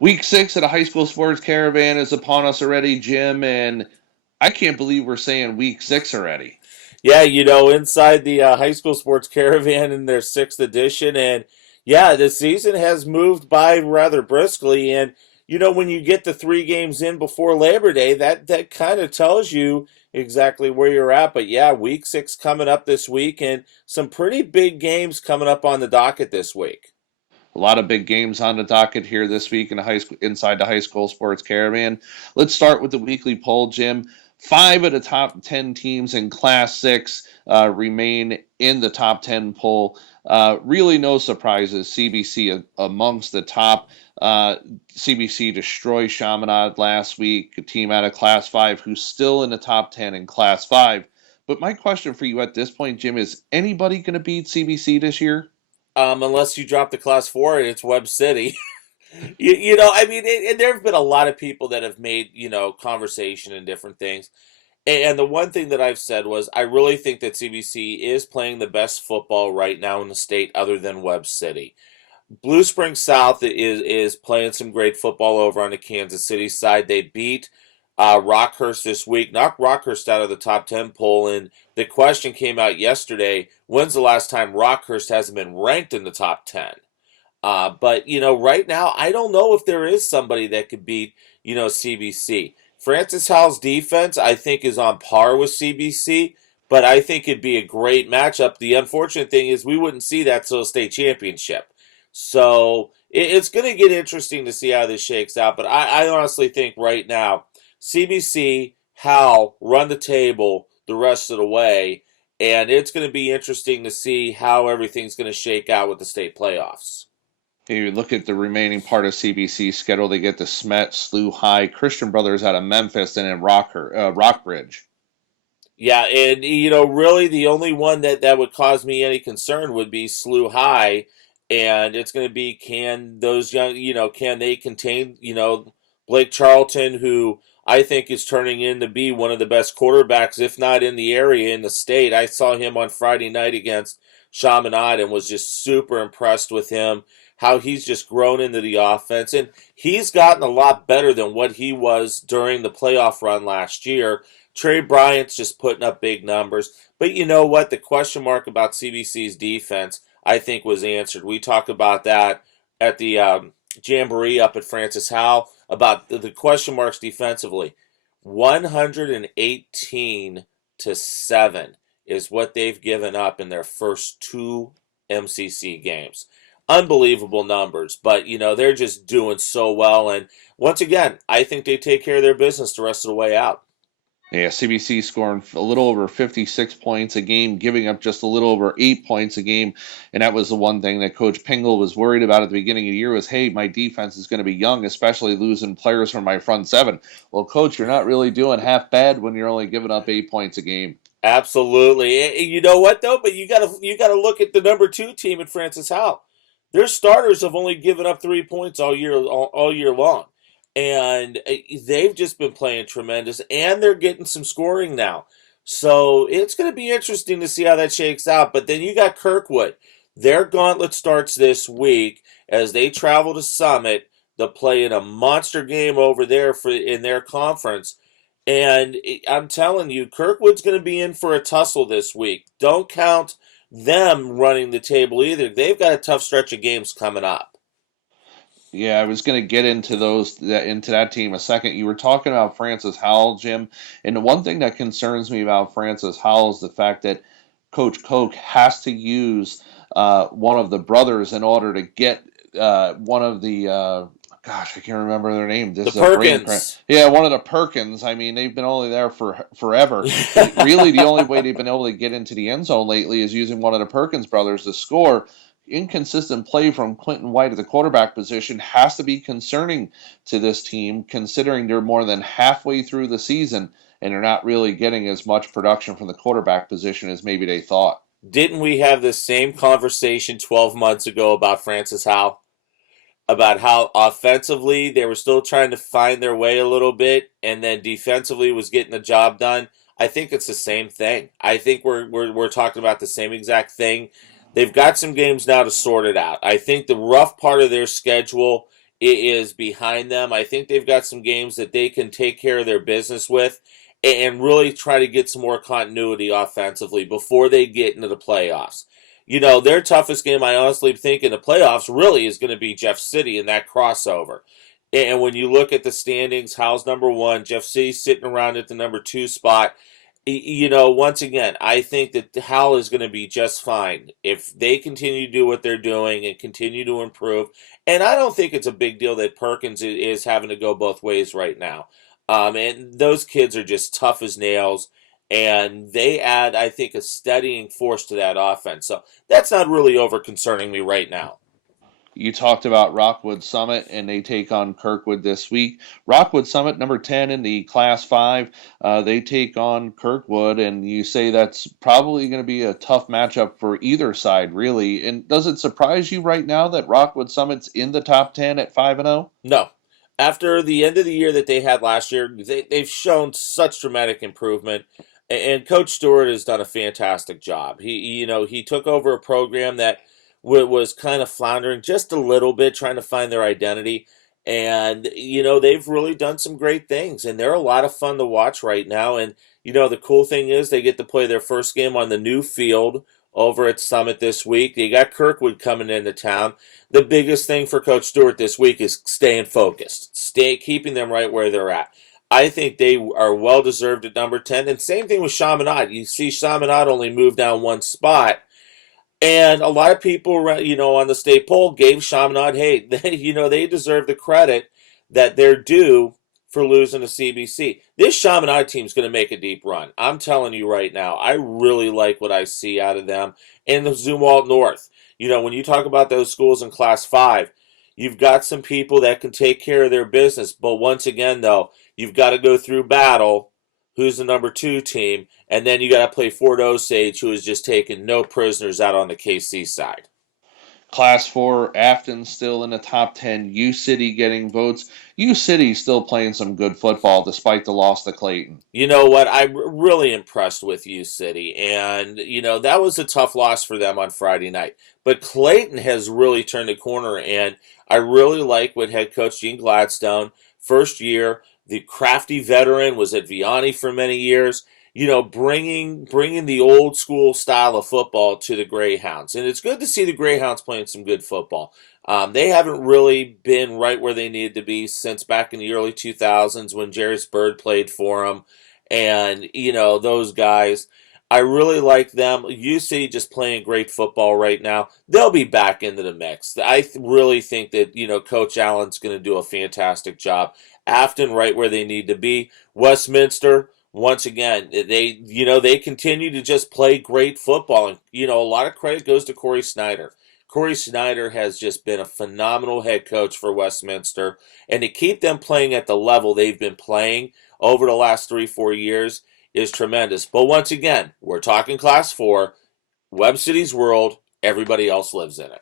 Week 6 of the High School Sports Caravan is upon us already, Jim, and I can't believe we're saying week 6 already. Yeah, inside the high school sports caravan in their sixth edition. And yeah, the season has moved by rather briskly. And, when you get the 3 games in before Labor Day, that kind of tells you exactly where you're at. But yeah, week 6 coming up this week and some pretty big games coming up on the docket this week. A lot of big games on the docket here this week in the high school, inside the High School Sports Caravan. Let's start with the weekly poll, Jim. 5 of the top 10 teams in Class 6 remain in the top 10 poll. Really, no surprises. CBC amongst the top. Uh, CBC destroyed Chaminade last week, a team out of Class 5 who's still in the top 10 in Class 5. But my question for you at this point, Jim, is anybody going to beat CBC this year? Unless you drop the class 4 and it's Webb City. I mean, and there have been a lot of people that have made, conversation and different things. And the one thing that I've said was I really think that CBC is playing the best football right now in the state other than Webb City. Blue Springs South is playing some great football over on the Kansas City side. They beat Rockhurst this week, knocked Rockhurst out of the top 10 poll. And the question came out yesterday, when's the last time Rockhurst hasn't been ranked in the top 10? But right now, I don't know if there is somebody that could beat, CBC. Francis Howell's defense, I think, is on par with CBC, but I think it'd be a great matchup. The unfortunate thing is we wouldn't see that till state championship. So it's going to get interesting to see how this shakes out. But I honestly think right now, CBC, Howell run the table the rest of the way, and it's going to be interesting to see how everything's going to shake out with the state playoffs. You look at the remaining part of CBC's schedule, they get the Smet, SLU High, Christian Brothers out of Memphis, and then Rockbridge. Yeah, and really the only one that would cause me any concern would be SLU High, and it's going to be can those young, can they contain, Blake Charlton, who I think is turning in to be one of the best quarterbacks, if not in the area in the state. I saw him on Friday night against Chaminade and was just super impressed with him. How he's just grown into the offense, and he's gotten a lot better than what he was during the playoff run last year. Trey Bryant's just putting up big numbers. But you know what? The question mark about CBC's defense, I think, was answered. We talked about that at the Jamboree up at Francis Howell about the question marks defensively. 118-7 is what they've given up in their first 2 MCC games. Unbelievable numbers, but they're just doing so well. And once again, I think they take care of their business the rest of the way out. Yeah, CBC scoring a little over 56 points a game, giving up just a little over 8 points a game. And that was the one thing that Coach Pingle was worried about at the beginning of the year was, hey, my defense is going to be young, especially losing players from my front seven. Well, Coach, you're not really doing half bad when you're only giving up 8 points a game. Absolutely. And you know what though? But you gotta look at the number 2 team at Francis Howell. Their starters have only given up 3 points all year long, and they've just been playing tremendous, and they're getting some scoring now. So it's going to be interesting to see how that shakes out. But then you got Kirkwood. Their gauntlet starts this week as they travel to Summit to play in a monster game over there in their conference. And I'm telling you, Kirkwood's going to be in for a tussle this week. Don't count them running the table either. They've got a tough stretch of games coming up. Yeah, I was going to get into that team a second. You were talking about Francis Howell, Jim, and the one thing that concerns me about Francis Howell is the fact that Coach Koch has to use one of the brothers in order to get one of the gosh, I can't remember their name. The This is a brain print. Perkins. Yeah, one of the Perkins. I mean, they've been only there for forever. Really, the only way they've been able to get into the end zone lately is using one of the Perkins brothers to score. Inconsistent play from Clinton White at the quarterback position has to be concerning to this team, considering they're more than halfway through the season and they're not really getting as much production from the quarterback position as maybe they thought. Didn't we have this same conversation 12 months ago about Francis Howe? About how offensively they were still trying to find their way a little bit, and then defensively was getting the job done. I think it's the same thing. I think we're talking about the same exact thing. They've got some games now to sort it out. I think the rough part of their schedule is behind them. I think they've got some games that they can take care of their business with and really try to get some more continuity offensively before they get into the playoffs. Their toughest game, I honestly think, in the playoffs really is going to be Jeff City in that crossover. And when you look at the standings, Hal's number one, Jeff City's sitting around at the number two spot. Once again, I think that Hal is going to be just fine if they continue to do what they're doing and continue to improve. And I don't think it's a big deal that Perkins is having to go both ways right now. And those kids are just tough as nails, and they add, I think, a steadying force to that offense. So that's not really over concerning me right now. You talked about Rockwood Summit, and they take on Kirkwood this week. Rockwood Summit, number 10 in the Class 5, they take on Kirkwood, and you say that's probably going to be a tough matchup for either side, really. And does it surprise you right now that Rockwood Summit's in the top 10 at 5-0? No. After the end of the year that they had last year, they've shown such dramatic improvement. And Coach Stewart has done a fantastic job. He took over a program that was kind of floundering just a little bit, trying to find their identity. And they've really done some great things, and they're a lot of fun to watch right now. And the cool thing is they get to play their first game on the new field over at Summit this week. You got Kirkwood coming into town. The biggest thing for Coach Stewart this week is staying focused, keeping them right where they're at. I think they are well deserved at number 10. And same thing with Chaminade. You see Chaminade only moved down one spot. And a lot of people, on the state poll gave Chaminade, hey, they deserve the credit that they're due for losing to CBC. This Chaminade team's going to make a deep run. I'm telling you right now, I really like what I see out of them. And the Zumwalt North. When you talk about those schools in Class 5, you've got some people that can take care of their business. But once again, though, you've got to go through Battle, who's the number 2 team, and then you got to play Fort Osage, who has just taken no prisoners out on the KC side. Class 4, Afton still in the top 10. U City getting votes. U City still playing some good football despite the loss to Clayton. You know what? I'm really impressed with U City. And, that was a tough loss for them on Friday night. But Clayton has really turned a corner, and I really like what head coach Gene Gladstone, first year, the crafty veteran, was at Vianney for many years, bringing the old school style of football to the Greyhounds. And it's good to see the Greyhounds playing some good football. They haven't really been right where they needed to be since back in the early 2000s when Jairus Bird played for them. And, those guys, I really like them. UC just playing great football right now. They'll be back into the mix. I really think that, Coach Allen's going to do a fantastic job. Afton right where they need to be. Westminster, once again, they continue to just play great football. And, a lot of credit goes to Corey Snyder. Corey Snyder has just been a phenomenal head coach for Westminster. And to keep them playing at the level they've been playing over the last 3-4 years is tremendous. But once again, we're talking Class 4, Webb City's world, everybody else lives in it.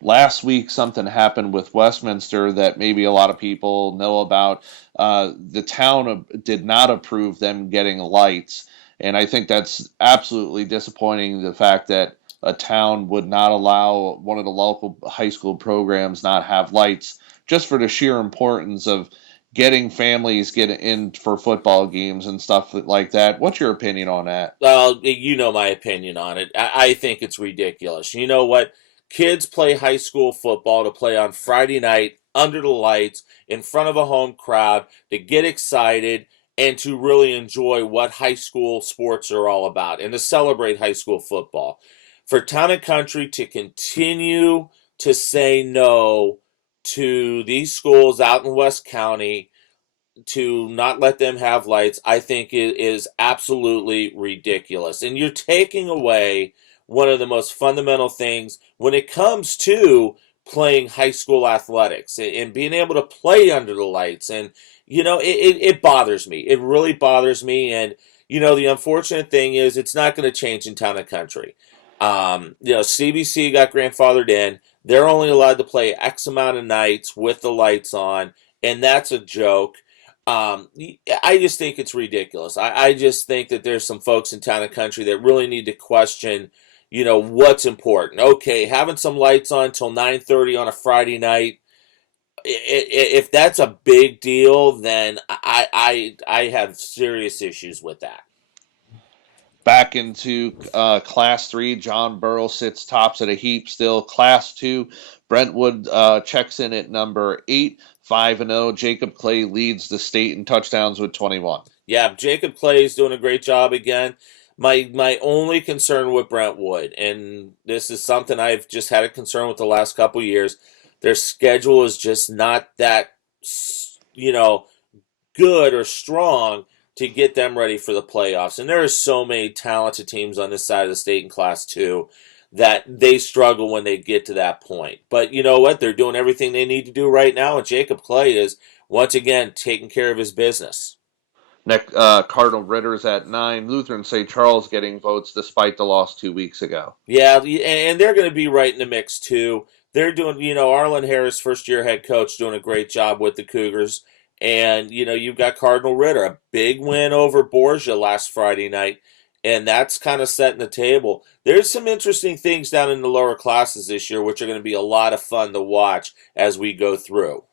Last week, something happened with Westminster that maybe a lot of people know about. The town did not approve them getting lights, and I think that's absolutely disappointing. The fact that a town would not allow one of the local high school programs not have lights, just for the sheer importance of getting families get in for football games and stuff like that. What's your opinion on that? Well, you know my opinion on it. I think it's ridiculous. You know what? Kids play high school football to play on Friday night under the lights in front of a home crowd to get excited and to really enjoy what high school sports are all about and to celebrate high school football. For Town and Country to continue to say no to these schools out in West County, to not let them have lights, I think it is absolutely ridiculous. And you're taking away one of the most fundamental things when it comes to playing high school athletics and being able to play under the lights. And, it bothers me. It really bothers me. And, the unfortunate thing is it's not going to change in Town and Country. CBC got grandfathered in. They're only allowed to play X amount of nights with the lights on, and that's a joke. I just think it's ridiculous. I just think that there's some folks in Town and Country that really need to question, what's important. Okay, having some lights on till 9:30 on a Friday night, If that's a big deal, then I have serious issues with that. Back into Class 3, John Burrow sits tops at a heap still. Class 2, Brentwood checks in at number 8, 5-0. Jacob Clay leads the state in touchdowns with 21. Yeah, Jacob Clay is doing a great job again. My only concern with Brentwood, and this is something I've just had a concern with the last couple years, their schedule is just not that, you know, good or strong to get them ready for the playoffs. And there are so many talented teams on this side of the state in Class 2 that they struggle when they get to that point. But you know what? They're doing everything they need to do right now, and Jacob Clay is once again taking care of his business. Next, Cardinal Ritter's at 9. Lutheran St. Charles getting votes despite the loss 2 weeks ago. Yeah, and they're going to be right in the mix too. They're doing, Arlen Harris, first year head coach, doing a great job with the Cougars. And, you've got Cardinal Ritter, a big win over Borgia last Friday night. And that's kind of setting the table. There's some interesting things down in the lower classes this year, which are going to be a lot of fun to watch as we go through.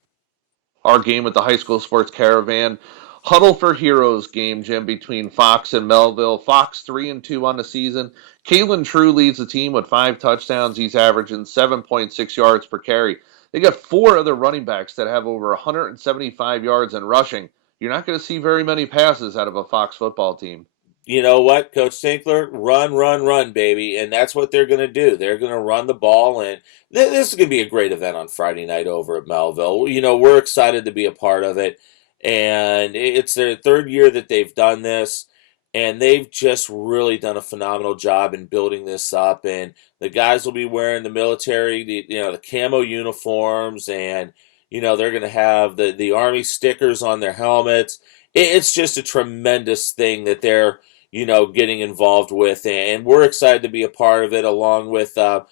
Our game with the high school sports caravan. Huddle for Heroes game, Jim, between Fox and Melville. Fox 3-2 on the season. Kalen True leads the team with 5 touchdowns. He's averaging 7.6 yards per carry. They got 4 other running backs that have over 175 yards in rushing. You're not going to see very many passes out of a Fox football team. You know what, Coach Tinkler? Run, run, run, baby. And that's what they're going to do. They're going to run the ball. And this is going to be a great event on Friday night over at Melville. We're excited to be a part of it. And it's their third year that they've done this. And they've just really done a phenomenal job in building this up. And the guys will be wearing the military, the camo uniforms. And, they're going to have the Army stickers on their helmets. It's just a tremendous thing that they're getting involved with, and we're excited to be a part of it, along with our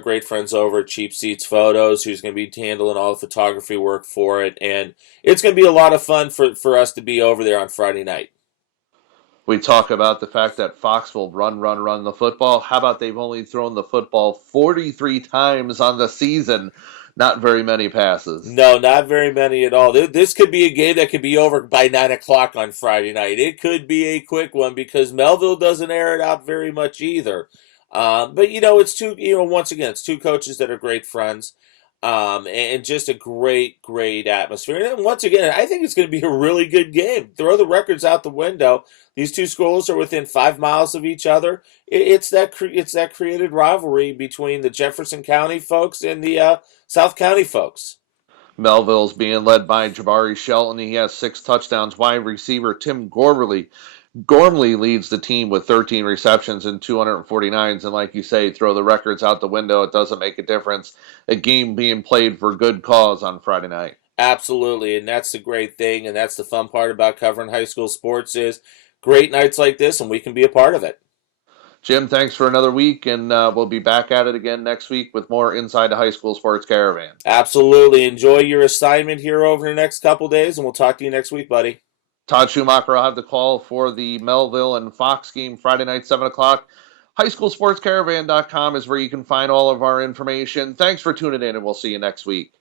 great friends over at Cheap Seats Photos, who's going to be handling all the photography work for it, and it's going to be a lot of fun for us to be over there on Friday night. We talk about the fact that Fox will run the football. How about they've only thrown the football 43 times on the season? Not very many passes. No, not very many at all. This could be a game that could be over by 9 o'clock on Friday night. It could be a quick one because Melville doesn't air it out very much either. But it's two. Once again, it's two coaches that are great friends, and just a great, great atmosphere. And once again, I think it's going to be a really good game. Throw the records out the window. These two schools are within 5 miles of each other. It's that created rivalry between the Jefferson County folks and the South County folks. Melville's being led by Jabari Shelton. He has 6 touchdowns. Wide receiver Tim Gormley leads the team with 13 receptions and 249s. And like you say, throw the records out the window. It doesn't make a difference. A game being played for good cause on Friday night. Absolutely, and that's the great thing, and that's the fun part about covering high school sports is great nights like this, and we can be a part of it. Jim, thanks for another week, and we'll be back at it again next week with more Inside the High School Sports Caravan. Absolutely. Enjoy your assignment here over the next couple days, and we'll talk to you next week, buddy. Todd Schumacher will have the call for the Melville and Fox game Friday night, 7 o'clock. HighSchoolSportsCaravan.com is where you can find all of our information. Thanks for tuning in, and we'll see you next week.